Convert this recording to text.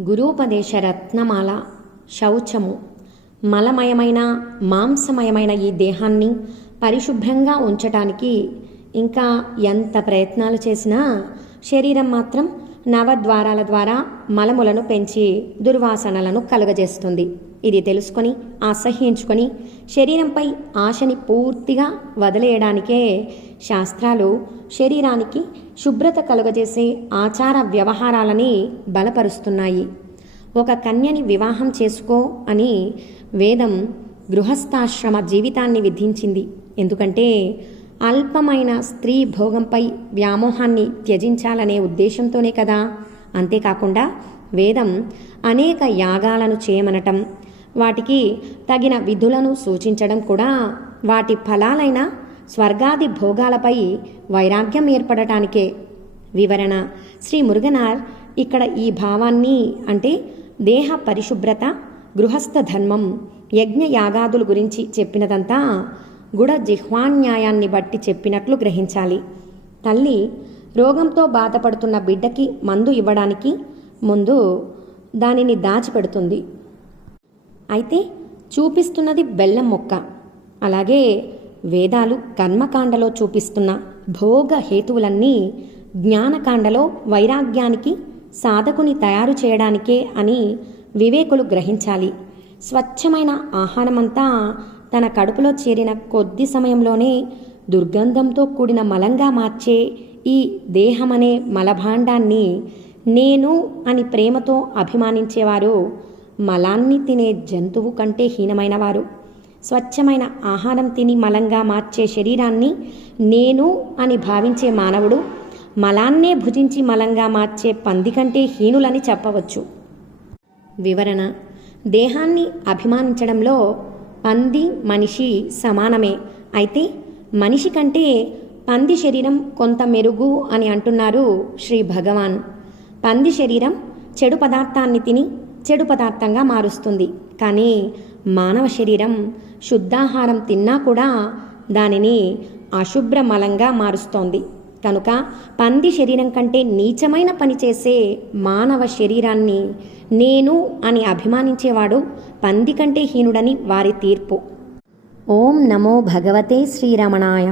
గురూపదేశ రత్నమాల శౌచము. మలమయమైన మాంసమయమైన ఈ దేహాన్ని పరిశుభ్రంగా ఉంచటానికి ఇంకా ఎంత ప్రయత్నాలు చేసినా శరీరం మాత్రం నవద్వారాల ద్వారా మలములను పెంచి దుర్వాసనలను కలుగజేస్తుంది. ఇది తెలుసుకొని అసహ్యించుకొని శరీరంపై ఆశని పూర్తిగా వదిలేయడానికే శాస్త్రాలు శరీరానికి శుభ్రత కలుగజేసే ఆచార వ్యవహారాలని బలపరుస్తున్నాయి. ఒక కన్యని వివాహం చేసుకో అని వేదం గృహస్థాశ్రమ జీవితాన్ని విధించింది. ఎందుకంటే అల్పమైన స్త్రీ భోగంపై వ్యామోహాన్ని త్యజించాలనే ఉద్దేశంతోనే కదా. అంతేకాకుండా వేదం అనేక యాగాలను చేయమనటం వాటికి తగిన విధులను సూచించడం కూడా వాటి ఫలాలైన స్వర్గాది భోగాలపై వైరాగ్యం ఏర్పడటానికే. వివరణ శ్రీ మురుగనార్ ఇక్కడ ఈ భావాన్ని అంటే దేహ పరిశుభ్రత గృహస్థ ధర్మం యజ్ఞయాగాదుల గురించి చెప్పినదంతా గుడ జిహ్వాన్యాయాన్ని బట్టి చెప్పినట్లు గ్రహించాలి. తల్లి రోగంతో బాధపడుతున్న బిడ్డకి మందు ఇవ్వడానికి ముందు దానిని దాచిపెడుతుంది. అయితే చూపిస్తున్నది బెల్లం మొక్క. అలాగే వేదాలు కర్మకాండలో చూపిస్తున్న భోగ హేతువులన్నీ జ్ఞానకాండలో వైరాగ్యానికి సాధకుని తయారు చేయడానికే అని వివేకులు గ్రహించాలి. స్వచ్ఛమైన ఆహారమంతా తన కడుపులో చేరిన కొద్ది సమయంలోనే దుర్గంధంతో కూడిన మలంగా మార్చే ఈ దేహమనే మలభాండాన్ని నేను అని ప్రేమతో అభిమానించేవారు మలాన్ని తినే జంతువు కంటే హీనమైనవారు. స్వచ్ఛమైన ఆహారం తిని మలంగా మార్చే శరీరాన్ని నేను అని భావించే మానవుడు మలాన్నే భుజించి మలంగా మార్చే పంది కంటే హీనులని చెప్పవచ్చు. వివరణ దేహాన్ని అభిమానించడంలో పంది మనిషి సమానమే. అయితే మనిషి కంటే పంది శరీరం కొంత మెరుగు అని అంటున్నారు శ్రీ భగవాన్. పంది శరీరం చెడు పదార్థాన్ని తిని చెడు పదార్థంగా మారుస్తుంది. కానీ మానవ శరీరం శుద్ధాహారం తిన్నా కూడా దానిని అశుభ్ర మలంగా మారుస్తోంది. కనుక పంది శరీరం కంటే నీచమైన పని చేసే మానవ శరీరాన్ని నేను అని అభిమానించేవాడు పంది కంటే హీనుడని వారి తీర్పు. ఓం నమో భగవతే శ్రీరమణాయ.